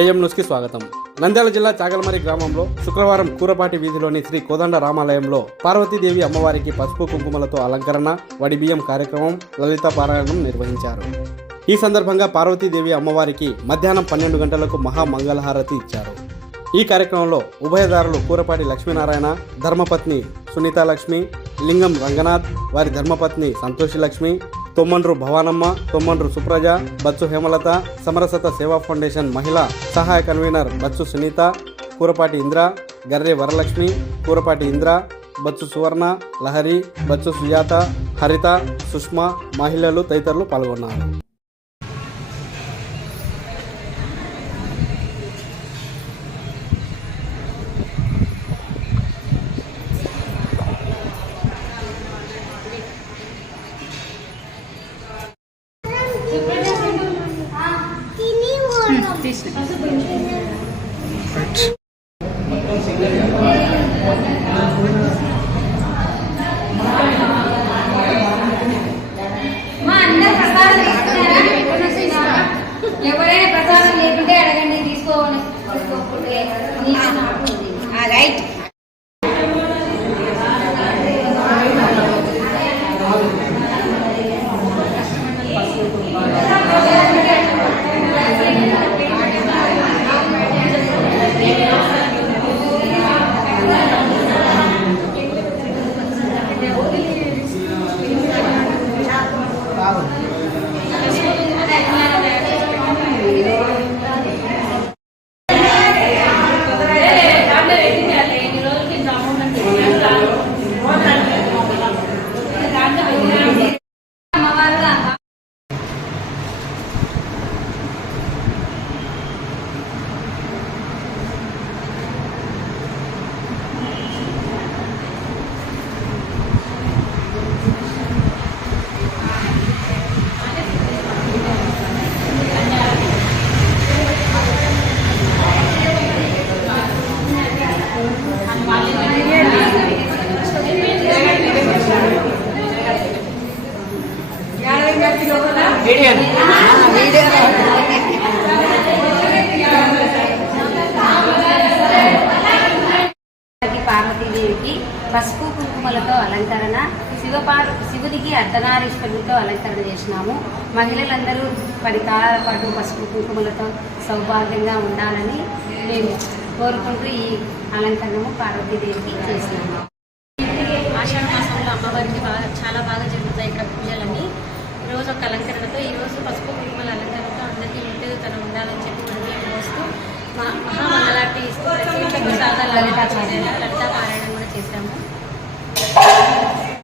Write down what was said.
AM న్యూస్కి స్వాగతం. నంద్యాల జిల్లా చాగలమరి గ్రామంలో శుక్రవారం కూరపాటి వీధిలోని శ్రీ కోదండ రామాలయంలో పార్వతీదేవి అమ్మవారికి పసుపు కుంకుమలతో అలంకరణ, వడిబియ్యం కార్యక్రమం, లలిత పారాయణం నిర్వహించారు. ఈ సందర్భంగా పార్వతీదేవి అమ్మవారికి మధ్యాహ్నం 12 గంటలకు మహామంగళహారతి ఇచ్చారు. ఈ కార్యక్రమంలో ఉభయదారులు కూరపాటి లక్ష్మీనారాయణ, ధర్మపత్ని సునీతాలక్ష్మి, లింగం రంగనాథ్, వారి ధర్మపత్ని సంతోషి లక్ష్మి, తొమ్మండ్రు భవానమ్మ, తొమ్మండ్రు సుప్రజ, బచ్చు హేమలత, సమరసత సేవా ఫౌండేషన్ మహిళా సహాయ కన్వీనర్ బచ్చు సునీత, కూరపాటి ఇంద్ర, గర్రె వరలక్ష్మి, కూరపాటి ఇంద్ర, బచ్చు సువర్ణ, లహరి, బచ్చు సుజాత, హరిత, సుష్మా మహిళలు తదితరులు పాల్గొన్నారు. ఎవరైనా ప్రసాదం లేకుంటే అడగండి, తీసుకోవాలి. రైట్. పార్వతీదేవికి పసుపు కుంకుమలతో అలంకరణ, శివుడికి అర్ధనారీశ్వరులతో అలంకరణ చేసినాము. మహిళలందరూ 10 కాలాల పాటు పసుపు కుంకుమలతో సౌభాగ్యంగా ఉండాలని మేము కోరుకుంటూ ఈ అలంకరణము పార్వతీదేవికి చేసినాము. ఆషాఢ మాసంలో అమ్మవారికి చాలా బాగా జరుగుతాయి ఇక్కడ పూజలన్నీ. ఈరోజు ఒక అలంకరణతో, ఈరోజు పసుపు కుంకుమల అలంకరణతో అందరికీ నిత్యతనం ఉండాలని చెప్పి ఉదయం మోస్తూ మహామంగళారతి లలితా పారాయణం కూడా చేశాము.